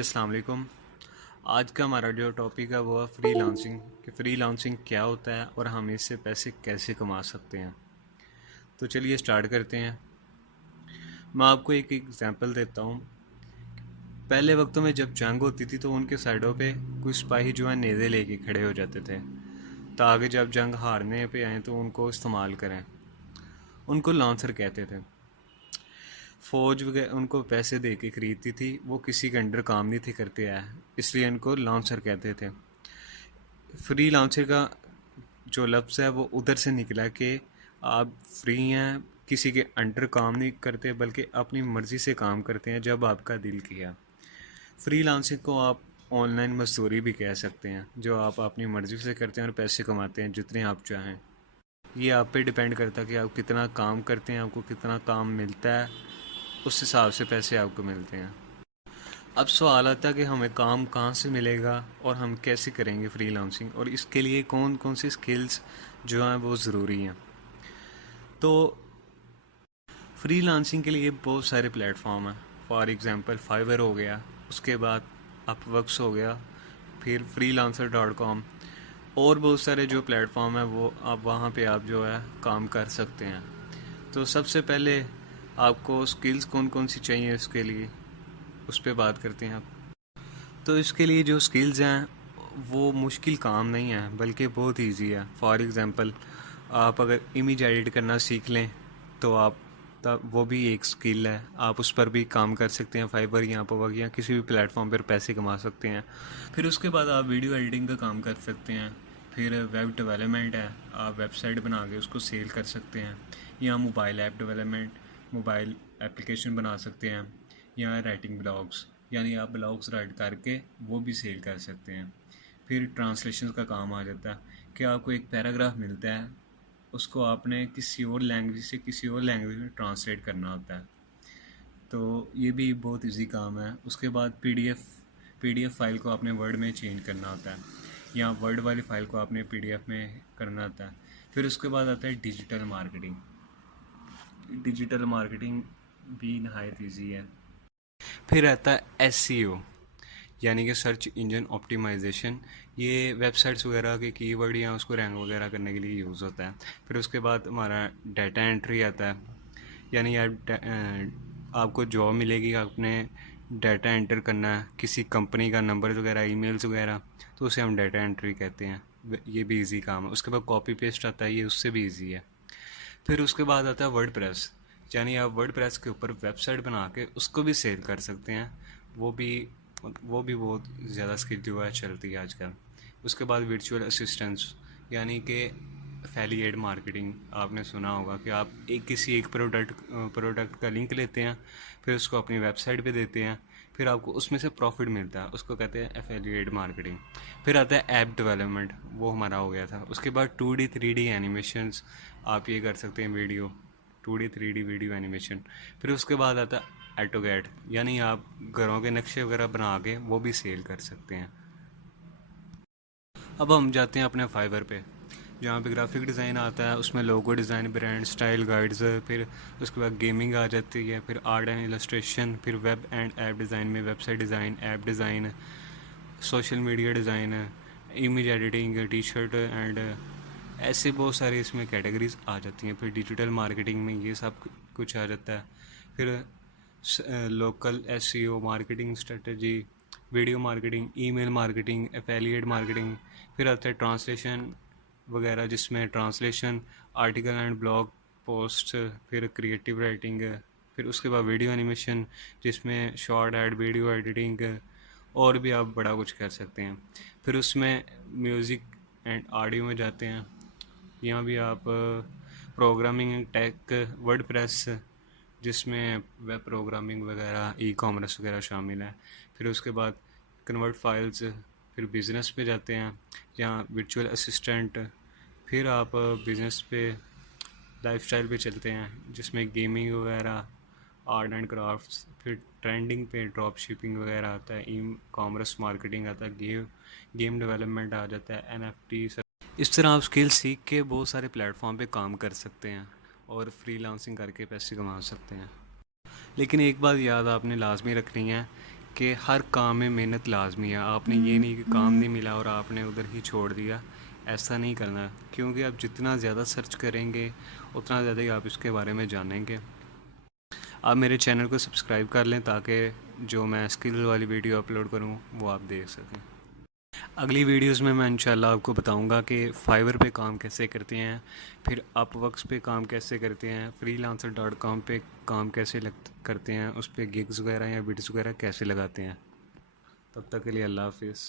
अस्सलाम वालेकुम। आज का हमारा जो टॉपिक है वो है फ्री लांसिंग कि फ्री लांसिंग क्या होता है और हम इससे पैसे कैसे कमा सकते हैं। तो चलिए स्टार्ट करते हैं। मैं आपको एक एग्जांपल देता हूँ। पहले वक्तों में जब जंग होती थी तो उनके साइडों पे कुछ सिपाही जो है नेज़े लेके खड़े हो जाते थे ताकि जब जंग हारने पे आए तो उनको इस्तेमाल करें। उनको लांसर कहते थे। फौज वगैरह उनको पैसे दे के खरीदती थी, वो किसी के अंडर काम नहीं थे करते आए, इसलिए इनको लांसर कहते थे। फ्री लांसर का जो लफ्ज़ है वो उधर से निकला कि आप फ्री हैं, किसी के अंडर काम नहीं करते बल्कि अपनी मर्ज़ी से काम करते हैं जब आपका दिल किया। फ्री लांसिंग को आप ऑनलाइन मजदूरी भी कह सकते हैं, जो आप अपनी मर्ज़ी से करते हैं और पैसे कमाते हैं जितने आप चाहें। ये आप पे डिपेंड करता है कि आप कितना काम करते हैं, आपको कितना काम मिलता है, उस हिसाब से पैसे आपको मिलते हैं। अब सवाल आता है कि हमें काम कहाँ से मिलेगा और हम कैसे करेंगे फ्रीलांसिंग, और इसके लिए कौन कौन सी स्किल्स जो हैं वो ज़रूरी हैं। तो फ्रीलांसिंग के लिए बहुत सारे प्लेटफॉर्म हैं। फॉर एग्ज़ाम्पल फाइवर हो गया, उसके बाद अपवर्क्स हो गया, फिर freelancer.com, और बहुत सारे जो प्लेटफॉर्म हैं वो आप वहाँ पे आप जो है काम कर सकते हैं। तो सबसे पहले आपको स्किल्स कौन कौन सी चाहिए इसके लिए, उस पर बात करते हैं आप। तो इसके लिए जो स्किल्स हैं वो मुश्किल काम नहीं है बल्कि बहुत इजी है। फॉर एग्ज़ाम्पल आप अगर इमेज एडिट करना सीख लें तो आप तब वो भी एक स्किल है, आप उस पर भी काम कर सकते हैं। फाइवर या अपवर्क या किसी भी प्लेटफॉर्म पर पैसे कमा सकते हैं। फिर उसके बाद आप वीडियो एडिटिंग का काम कर सकते हैं। फिर वेब डेवलपमेंट है, आप वेबसाइट बना के उसको सेल कर सकते हैं। या mobile app development, mobile application बना सकते हैं। या राइटिंग ब्लॉग्स, यानी आप ब्लॉग्स राइट करके वो भी सेल कर सकते हैं। फिर ट्रांसलेशन का काम आ जाता है कि आपको एक पैराग्राफ मिलता है, उसको आपने किसी और लैंग्वेज से किसी और लैंग्वेज में ट्रांसलेट करना होता है। तो ये भी बहुत इजी काम है। उसके बाद पीडीएफ फाइल को आपने वर्ड में चेंज करना होता है, या वर्ड वाली फाइल को आपने पीडीएफ में करना होता है। फिर उसके बाद आता है डिजिटल मार्केटिंग। डिजिटल मार्केटिंग भी नहायत ईजी है। फिर आता है एसईओ, यानी कि सर्च इंजन ऑप्टिमाइजेशन। ये वेबसाइट्स वगैरह के कीवर्ड या उसको रैंक वगैरह करने के लिए यूज़ होता है। फिर उसके बाद हमारा डाटा एंट्री आता है, यानी आपको जॉब मिलेगी, आपने डाटा एंटर करना है, किसी कंपनी का नंबर वगैरह, ईमेल्स वगैरह, तो उसे हम डाटा एंट्री कहते हैं। ये भी इजी काम है। उसके बाद कॉपी पेस्ट आता है, ये उससे भी इजी है। फिर उसके बाद आता है वर्ड प्रेस, यानी आप वर्ड प्रेस के ऊपर वेबसाइट बना के उसको भी सेल कर सकते हैं। वो भी वो भी बहुत ज़्यादा स्किल जो है चलती है आजकल। उसके बाद वर्चुअल असिस्टेंस, यानी कि एफिलिएट मार्केटिंग। आपने सुना होगा कि आप किसी एक प्रोडक्ट का लिंक लेते हैं, फिर उसको अपनी वेबसाइट पे देते हैं, फिर आपको उसमें से प्रॉफिट मिलता है, उसको कहते हैं एफिलिएट मार्केटिंग। फिर आता है ऐप डेवलपमेंट, वो हमारा हो गया था। उसके बाद 2D 3D एनिमेशंस, आप ये कर सकते हैं video, 2D 3D video animation. फिर उसके बाद आता है एटोगैट, यानी आप घरों के नक्शे वगैरह बना के वो भी सेल कर सकते हैं। अब हम जाते हैं अपने फाइवर पे, जहाँ पे ग्राफिक डिज़ाइन आता है, उसमें logo design, brand style guides, फिर उसके बाद गेमिंग आ जाती है, फिर आर्ट एंड इलस्ट्रेशन, फिर वेब एंड ऐप डिज़ाइन में website design, app design, social media design, image editing, T shirt and ऐसे बहुत सारे इसमें कैटेगरीज आ जाती हैं। फिर डिजिटल मार्केटिंग में ये सब कुछ आ जाता है। फिर local SEO, marketing strategy, video marketing, email marketing, affiliate marketing. फिर आता है ट्रांसलेशन वगैरह, जिसमें translation, article and blog post, फिर क्रिएटिव राइटिंग। फिर उसके बाद वीडियो एनिमेशन, जिसमें शॉर्ट ऐड, वीडियो एडिटिंग, और भी आप बड़ा कुछ कर सकते हैं। फिर उसमें म्यूज़िक एंड ऑडियो में जाते हैं, यहाँ भी आप प्रोग्रामिंग, टेक, वर्ड प्रेस, जिसमें वेब प्रोग्रामिंग वगैरह, ई कॉमर्स वगैरह शामिल है। फिर उसके बाद कन्वर्ट फाइल्स। फिर बिज़नेस पे जाते हैं, यहाँ वर्चुअल असिस्टेंट। फिर आप बिज़नेस पे लाइफस्टाइल पे चलते हैं, जिसमें गेमिंग वगैरह, आर्ट एंड क्राफ्ट्स। फिर ट्रेंडिंग पे ड्रॉप शिपिंग वगैरह आता है, ई कॉमर्स मार्केटिंग आता है, गेम डेवलपमेंट आ जाता है, एनएफटी। इस तरह आप स्किल सीख के बहुत सारे प्लेटफॉर्म पे काम कर सकते हैं और फ्रीलांसिंग करके पैसे कमा सकते हैं। लेकिन एक बात याद आपने लाजमी रखनी है कि हर काम में मेहनत लाजमी है। आपने ये नहीं कि काम नहीं मिला और आपने उधर ही छोड़ दिया, ऐसा नहीं करना। क्योंकि आप जितना ज़्यादा सर्च करेंगे उतना ज़्यादा ही आप इसके बारे में जानेंगे। आप मेरे चैनल को सब्सक्राइब कर लें ताकि जो मैं स्किल वाली वीडियो अपलोड करूं वो आप देख सकें। अगली वीडियोस में मैं इंशाल्लाह आपको बताऊंगा कि फाइवर पे काम कैसे करते हैं, फिर अपवर्क्स पे काम कैसे करते हैं, freelancer.com पे काम कैसे करते हैं, उस पर गिग्स वगैरह या बिड्स वगैरह कैसे लगाते हैं। तब तक के लिए अल्लाह हाफिज़।